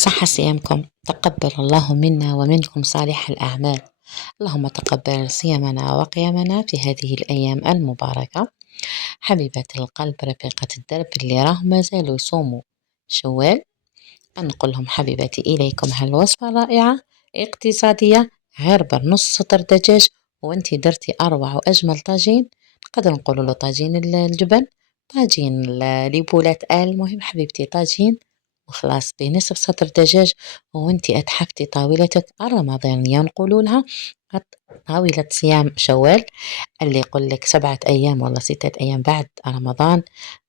صح صيامكم، تقبل الله منا ومنكم صالح الأعمال. اللهم تقبل صيامنا وقيامنا في هذه الأيام المباركة. حبيبة القلب رفيقة الدرب اللي راهم ما زالوا يصوموا شوال، نقول لهم حبيباتي إليكم هالوصفة رائعة اقتصادية، غير بنص سطر دجاج وانتي درتي أروع وأجمل طاجين. نقدر نقول له طاجين الجبن، طاجين البولات، المهم حبيبتي طاجين وخلاص بنصف سطر دجاج، وانتي أتحفتي طاولتك الرمضانية. نقولوا لها طاولة صيام شوال، اللي يقول لك 7 أيام ولا 6 أيام بعد رمضان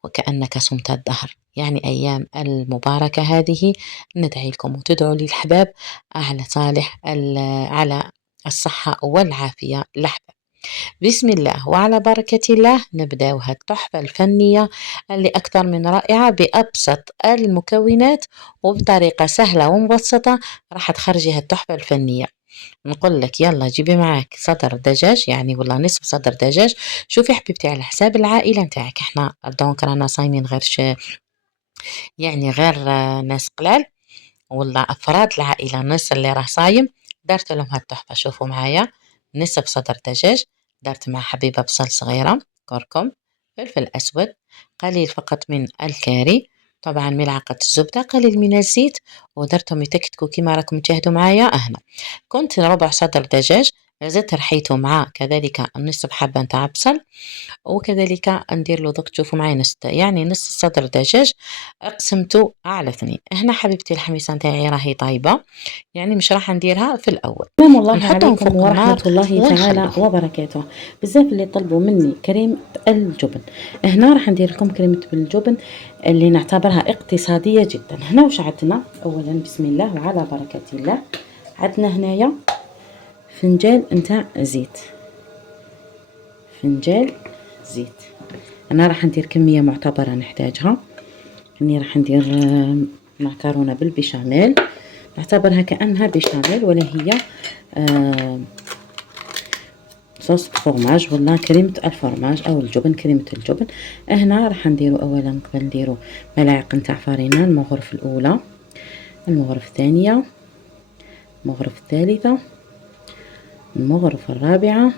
وكأنك صمت الدهر. يعني أيام المباركة هذه ندعي لكم وتدعوا للحباب على صالح على الصحة والعافية الأحباب. بسم الله وعلى بركة الله نبدأ التحفة الفنية اللي أكثر من رائعة بأبسط المكونات وبطريقة سهلة ومبسطة. راح تخرجي هالتحفة الفنية. نقول لك يلا جيبي معك صدر دجاج يعني ولا نصف صدر دجاج. شوفي حبيبتي على حساب العائلة نتاعك، احنا دونك رانا صايمين غير يعني غير ناس قلال ولا أفراد العائلة النص اللي راه صايم. درت لهم هالتحفة، شوفوا معايا نصف صدر دجاج، درت مع حبيبة بصل صغيرة، كركم، فلفل أسود، قليل فقط من الكاري، طبعا ملعقة الزبدة، قليل من الزيت، ودرتهم يتكتكوا كما راكم تشاهدوا معايا هنا. كنت ربع صدر دجاج، زدت رحيته مع كذلك النصف حبة نتاع بصل، وكذلك ندير له دوك تشوفوا معايا يعني نص صدر دجاج قسمته على 2. هنا حبيبتي الحميصة نتاعي راهي طايبة، يعني مش راح نديرها في الأول. السلام الله نحطهم عليكم فوق ورحمة النار الله تعالى ونخلوهم. وبركاته. بزاف اللي طلبوا مني كريمة الجبن، هنا راح ندير لكم كريمة بالجبن اللي نعتبرها اقتصادية جدا. هنا وش عندنا؟ أولا بسم الله وعلى بركة الله، عندنا هنايا فنجان نتاع زيت، فنجان زيت. أنا راح ندير كمية معتبرة نحتاجها. اني راح ندير معكرونة بالبشاميل، نعتبرها كأنها بشاميل ولا هي صوص فورماج ولا كريمة الفورماج او الجبن، كريمة الجبن. هنا راح نديرو اولا قبل نديرو ملاعق نتاع فرينة، المغرف الاولى، المغرف الثانية، المغرف الثالثة، المغرف الرابعة،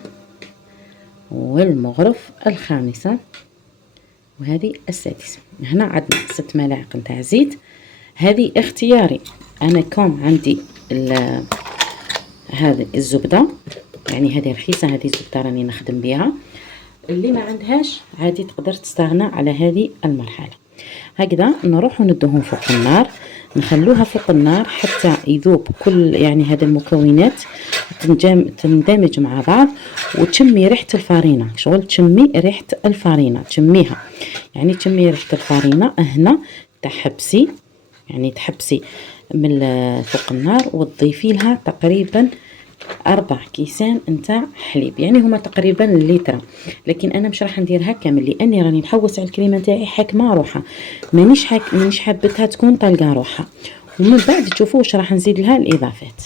والمغرف الخامسة، وهذه السادسة. هنا عندنا 6 ملاعق نتاع زيت. هذه اختياري، انا كون عندي هذه الزبدة يعني هذه رخيصة، هذه الزبدة راني نخدم بها. اللي ما عندهاش عادي تقدر تستغنى على هذه المرحلة. هكذا نروح ندوهم فوق النار، نخلوها فوق النار حتى يذوب كل يعني هذه المكونات تندمج مع بعض وتشمي ريحة الفارينة. شغل تشمي ريحة الفارينة، تشميها يعني تشمي ريحة الفارينة. هنا تحبسي يعني تحبسي من فوق النار وتضيفي لها تقريبا 4 كيسان نتاع حليب، يعني هما تقريبا الليتر. لكن انا مش راح نديرها كامل لاني راني نحوس على الكريمه نتاعي حاكمه روحها، مانيش حابتها تكون طالقه روحها. ومن بعد تشوفوا واش راح نزيد لها الاضافات.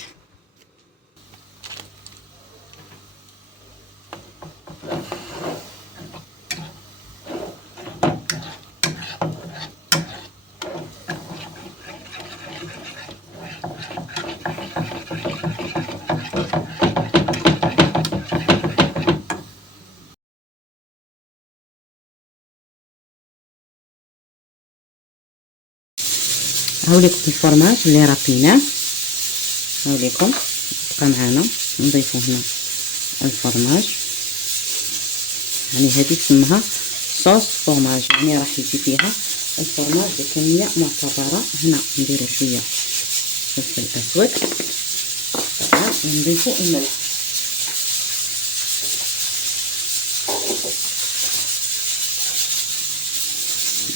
هاوليكم الفرماج اللي رابيناه، هاوليكم بقى معانا. نضيفو هنا الفرماج، يعني هذه اسمها صوص فرماج، يعني راح يجي فيها الفرماج بكميه معتبره. هنا نديرو شويه فلفل اسود ونضيفو الملح.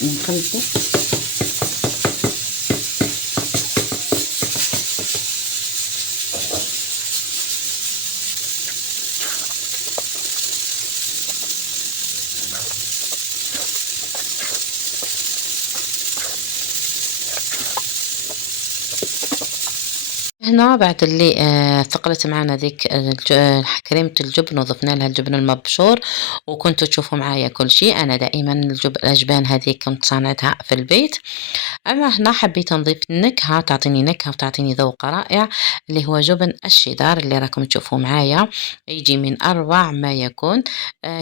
ونخلطو هنا بعد اللي ثقلت معانا ذيك كريمة الجبن وضفنا لها الجبن المبشور، وكنتوا تشوفوا معايا كل شيء. أنا دائما الأجبان هذه كنت صانعتها في البيت. أما هنا حبيت نضيف نكهة تعطيني نكهة وتعطيني ذوق رائع، اللي هو جبن الشيدار اللي راكم تشوفوا معايا، يجي من أروع ما يكون.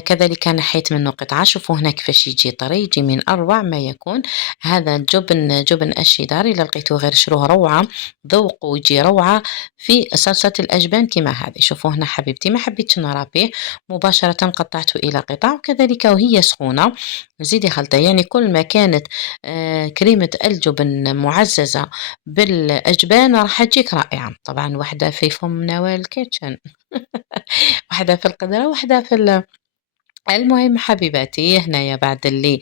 كذلك نحيت منه قطعة، شوفوا هنا كيفاش يجي طري، يجي من أروع ما يكون. هذا جبن الشيدار إلا لقيتوه غير شروه روعة، ذوقه يجي روعة في صلصة الأجبان كما هذه. شوفوا هنا حبيبتي ما حبيتش نرابيه، مباشرة قطعته إلى قطع، وكذلك وهي سخونة زيدي خلطة. يعني كل ما كانت كريمة الجبن معززة بالأجبان راح تجيك رائعة. طبعا واحدة في فم نوال كيتشن واحدة في القدرة واحدة في المهم حبيباتي هنايا بعد اللي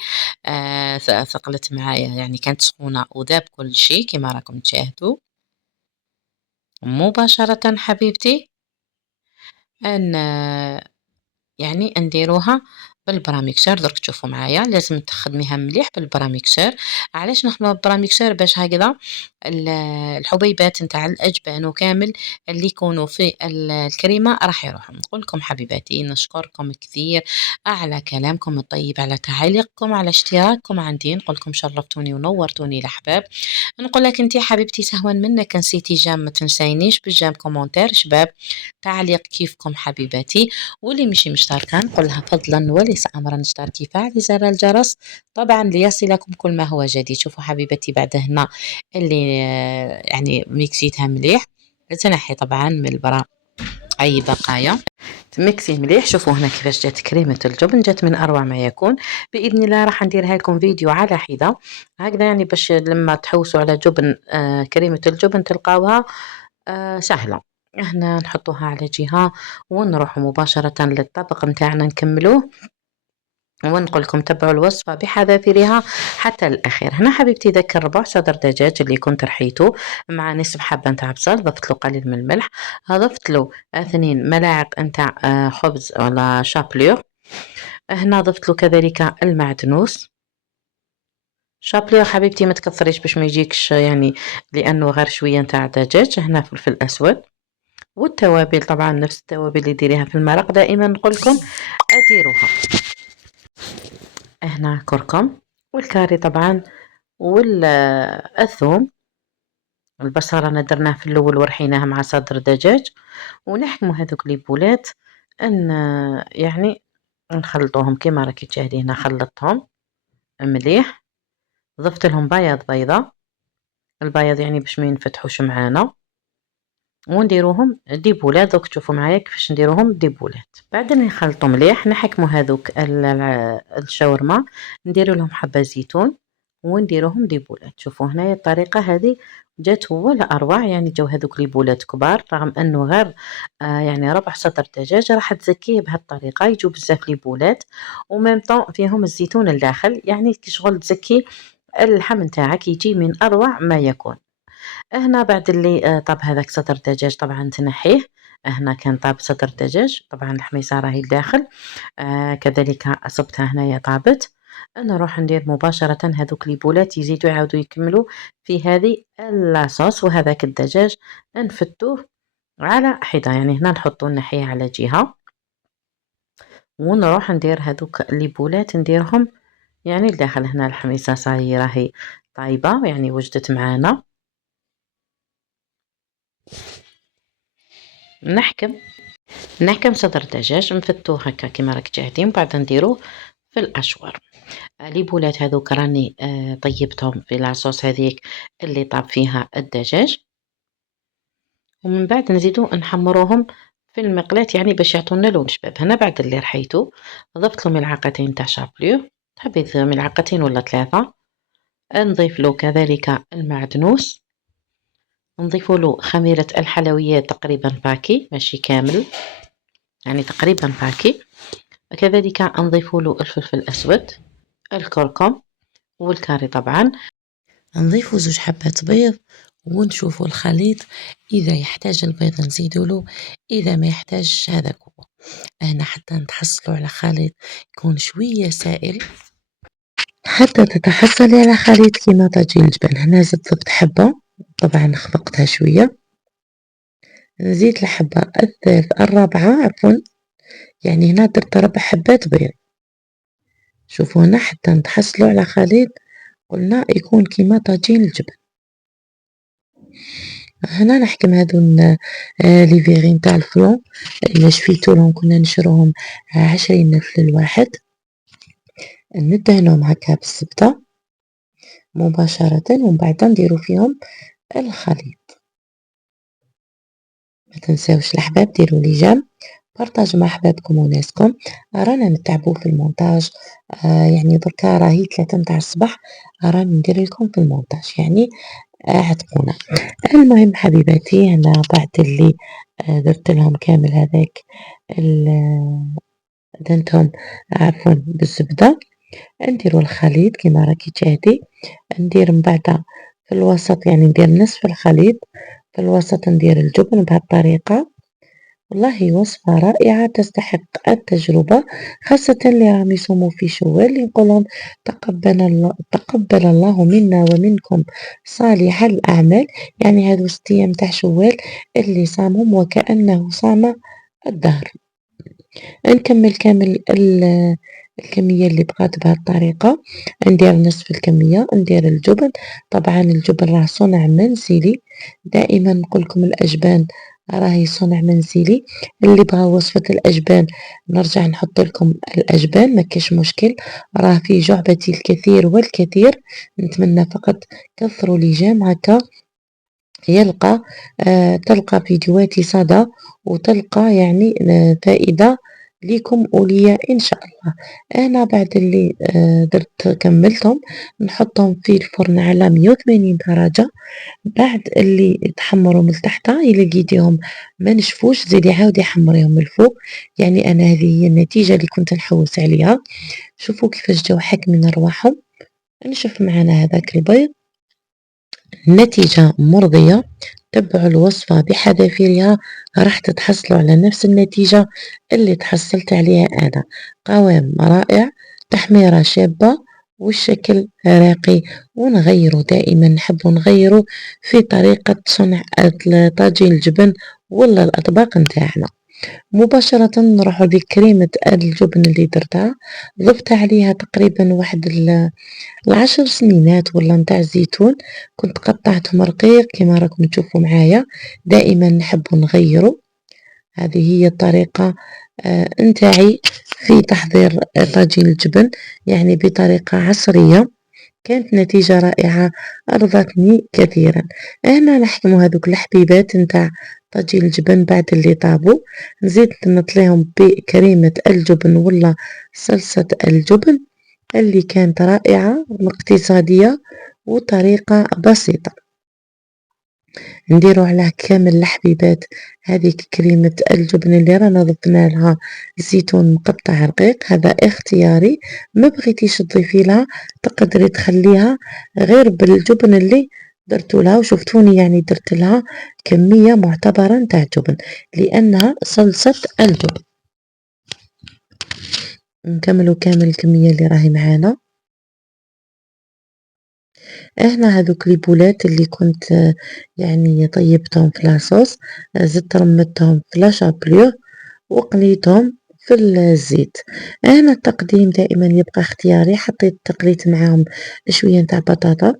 ثقلت معايا، يعني كانت سخونة وذاب كل شيء كما راكم تشاهدوا مباشرة حبيبتي أن يعني نديروها بالبراميكسر. درك تشوفوا معايا لازم تخدميها مليح بالبراميكسر. علاش نخدمها بالبراميكسر؟ باش هكذا الحبيبات نتاع الأجبان وكامل اللي يكونوا في الكريمة راح يروحوا. نقول لكم حبيباتي نشكركم كثير على كلامكم الطيب، على تعليقكم، على اشتراككم عندي. نقول لكم شرفتوني ونورتوني الأحباب. نقول لك انتي حبيبتي سهوا منك نسيتي جام ما تنسينيش بالجام كومنتير شباب، تعليق كيفكم حبيباتي. واللي مشي مشتركة نقولها فضلا وليس امرا اشتركي فعلي زر الجرس طبعا ليصلكم كل ما هو جديد. شوفوا حبيبتي بعد هنا اللي يعني ميكسيتها مليح، تنحي طبعا من البرا اي بقايا، تمكسي مليح. شوفوا هنا كيفاش جات كريمة الجبن، جات من أروع ما يكون. بإذن الله راح نديرها لكم فيديو على حدة هكذا، يعني باش لما تحوسوا على جبن كريمة الجبن تلقاوها سهلة. هنا نحطوها على جهة ونروح مباشرة للطبق متاعنا نكملوه، ونقول لكم تبعوا الوصفة بحذافيرها حتى الأخير. هنا حبيبتي ذاك ربع صدر دجاج اللي كنت رحيته مع نصف حبة نتاع بصل، ضفت له قليل من الملح، ضفت له 2 ملاعق نتاع خبز ولا شابلور. هنا ضفت له كذلك المعدنوس. شابلور حبيبتي ما تكثريش باش ما يجيكش يعني لأنه غير شوية نتاع دجاج. هنا فلفل أسود، والتوابل طبعا نفس التوابل اللي ديريها في المرق دائما نقول لكم أديروها. هنا كركم والكاري طبعا والثوم. البصل رانا درناه في الاول ورحيناه مع صدر دجاج، ونحكموا هذوك لي بولات ان يعني نخلطوهم كيما راكي تشاهدين. خلطتهم مليح، ضفت لهم بياض بيضه، البياض يعني باش ما ينفتحوش معانا، ونديروهم ديبولات. دوك تشوفوا معايا كيفاش نديروهم ديبولات. بعد ما نخلطوا مليح نحكموا هذوك الشاورما، نديروا لهم حبه زيتون ونديروهم ديبولات. شوفوا هنايا الطريقه هذه جات ولا اروع، يعني جاو هذوك لي بولات كبار رغم انه غير يعني ربع صدر دجاج راح تزكيه بهالطريقه يجوا بزاف لي بولات، وميم طون فيهم الزيتون الداخل، يعني كي شغل تزكي اللحم نتاعك يجي من اروع ما يكون. هنا بعد اللي طاب هذاك صدر دجاج طبعا تنحيه. هنا كان طاب صدر دجاج طبعا الحميصة راهي الداخل، كذلك أصبتها هنايا طابت. نروح ندير مباشرة هذوك لي بولات يزيدوا يعاودوا يكملوا في هذه اللاصوص، وهذاك الدجاج نفتوه على حدة. يعني هنا نحطو الناحية على جهة، ونروح ندير هذوك لي بولات نديرهم يعني الداخل. هنا الحميصة صاي راهي طايبة يعني وجدت معانا. نحكم صدر دجاج نفتوه هكا كيما راك تشاهدين، بعد نديروه في الاشوار. لي بولات هذوك راني طيبتهم في لاصوص هذيك اللي طاب فيها الدجاج، ومن بعد نزيدو نحمروهم في المقلاة يعني باش يعطونا لون شباب. هنا بعد اللي رحيتو ضفت له ملعقتين تاع شابلور، حبيت ملعقتين ولا 3. نضيف له كذلك المعدنوس، نضيف له خميرة الحلويات تقريبا باكي ماشي كامل يعني تقريبا باكي. كذلك نضيف له الفلفل الأسود، الكركم والكاري طبعا. نضيف 2 حبات بيض ونشوفوا الخليط، إذا يحتاج البيض نزيدوا له، إذا ما يحتاج هذاك هو. هنا حتى نتحصلوا على خليط يكون شوية سائل حتى تتحصلي على خليط كيما طاجين الجبن. هنا زدت حبة طبعا خفقتها شوية نزيد الحبة الرابعة عفوا، يعني هنا درت 4 حبات بيض. شوفوا هنا حتى نتحصلوا على خليط قلنا يكون كيما طاجين الجبن. هنا نحكم هادو لي فيغي نتاع الفلان إلا شفيتولهم كنا نشروهم 20 في الواحد، ندهنوهم هكا بالزبدة مباشرة ومن بعد نديرو فيهم الخليط. ما تنساوش الأحباب ديروا لي جيم، بارطاجوا مع أحبابكم وناسكم. رانا نتعبوا في المونتاج، يعني دركا راهي 3 متاع الصباح راني ندير لكم في المونتاج، يعني اعتقونا. المهم حبيباتي هنا بعد اللي درت لهم كامل هذاك دهنتهم عفوا بالزبدة، نديرو الخليط كيما راكي تشاهدي. ندير من بعد في الوسط يعني ندير نصف الخليط، في الوسط ندير الجبن بهالطريقة. والله وصفة رائعة تستحق التجربة، خاصة اللي راهم يصوموا في شوال اللي نقولهم تقبل الله منا ومنكم صالح الأعمال، يعني هادو 6 أيام تاع شوال اللي صامهم وكأنه صام الدهر. نكمل كامل الكمية اللي بقات بهالطريقة، ندير نصف الكمية، ندير الجبن. طبعا الجبن راه صنع منزلي، دائما نقولكم الأجبان راهي صنع منزلي. اللي بغى وصفة الأجبان نرجع نحط لكم الأجبان ما كاش مشكل، راه في جعبتي الكثير والكثير. نتمنى فقط كثروا لي جيم هكا يلقى تلقى فيديوهاتي صدى وتلقى يعني فائدة ليكم وليا إن شاء الله. أنا بعد اللي درت كملتهم نحطهم في الفرن على 180 درجة. بعد اللي تحمروا من التحت إلا لقيتيهم ما نشفوش زيدي عاودي حمريهم من الفوق. يعني أنا هذه هي النتيجة اللي كنت نحوس عليها. شوفوا كيفاش جاو حاكمين أرواحهم. نشوف معنا هذاك البيض، النتيجة مرضية. تبعوا الوصفة بحذافيرها راح تتحصلوا على نفس النتيجة اللي تحصلت عليها أنا. قوام رائع، تحميرة شابة، والشكل راقي. ونغيروا دائما نحب نغيروا في طريقة صنع طاجين الجبن ولا الأطباق نتاعنا. مباشرة نروحوا لكريمة الجبن اللي درتها، ضفت عليها تقريبا واحد 10 سنينات ولا نتاع الزيتون، كنت قطعتهم رقيق كما راكم تشوفوا معايا. دائما نحب نغيروا، هذه هي الطريقة نتاعي في تحضير طاجين الجبن، يعني بطريقة عصرية. كانت نتيجة رائعة أرضتني كثيرا. هنا نحكموا هذوك الحبيبات نتاع طاجين الجبن بعد اللي طابوا، نزيد نطليهم بكريمة الجبن ولا صلصة الجبن اللي كانت رائعة واقتصادية وطريقة بسيطة. نديرو على كامل الحبيبات هذيك كريمة الجبن اللي رانا ضفنا لها زيتون مقطع رقيق، هذا اختياري. ما بغيتيش تضيفي لها تقدري تخليها غير بالجبن اللي درتو لها، وشفتوني يعني درت لها كمية معتبرة نتاع جبن لأنها صلصة الجبن. نكملو كامل الكمية اللي راهي معانا. هنا هذوك البولات اللي كنت يعني طيبتهم في لاصوص، زدت رمتهم في لاشابلور وقليتهم في الزيت. هنا التقديم دائما يبقى اختياري، قليت معاهم شوية نتاع بطاطا.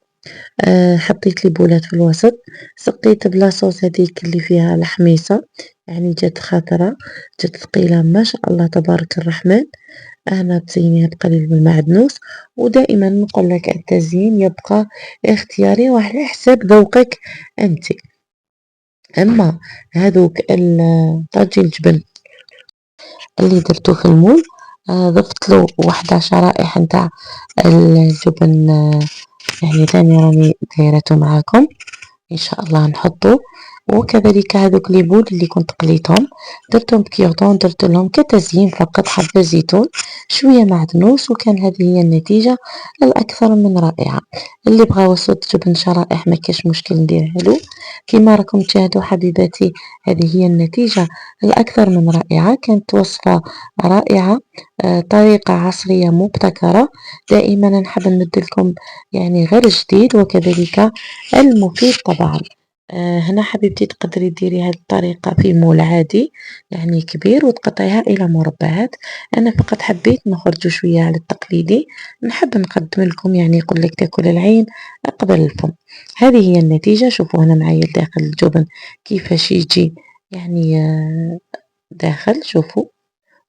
حطيت لي بولات في الوسط، سقيت بلاصوص هذيك اللي فيها الحميصة، يعني جات خضرة جات ثقيلة ما شاء الله تبارك الرحمن. أنا تزينيها بقليل من المعدنوس، ودائما نقول لك التزيين يبقى اختياري وعلى حساب ذوقك أنت. أما هذوك طاجين الجبن اللي درتو في المول، ضفت له وحدة شرائح نتاع الجبن، يعني ثاني راني دايرته معاكم إن شاء الله نحطه. وكذلك هذوك لي بول اللي كنت قليتهم درتهم بكيردون، درت لهم كتزيين فقط حبة زيتون شوية معدنوس، وكان هذه هي النتيجة الأكثر من رائعة. اللي بغى وصفة جبن شرائح ما كاش مشكل نديرها له. كيما راكم تشاهدوا حبيباتي هذه هي النتيجة الأكثر من رائعة. كانت وصفة رائعة، طريقة عصرية مبتكرة. دائما نحب نمد لكم يعني غير جديد وكذلك المفيد طبعا. هنا حبيبتي تقدري ديري هاد الطريقة في مول عادي يعني كبير وتقطعيها إلى مربعات. أنا فقط حبيت نخرجوا شوية على التقليدي، نحب نقدم لكم يعني يقول لك تاكل العين قبل الفم. هذه هي النتيجة. شوفوا هنا معايا داخل الجبن كيفاش يجي يعني داخل شوفوا.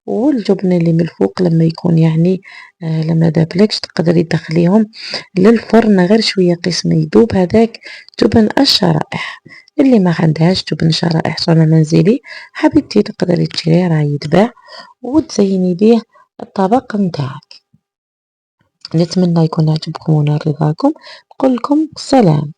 والجبن اللي من الفوق لما يكون يعني لما دابلكش تقدري تدخليهم للفرن غير شوية قسم يذوب هذاك جبن الشرائح. اللي ما عندهاش جبن شرائح صنع منزلي حبيبتي تقدري تشريه راه يتباع وتزيني بيه الطبق نتاعك. نتمنى يكون عجبكم ونال رضاكم. نقول لكم سلام.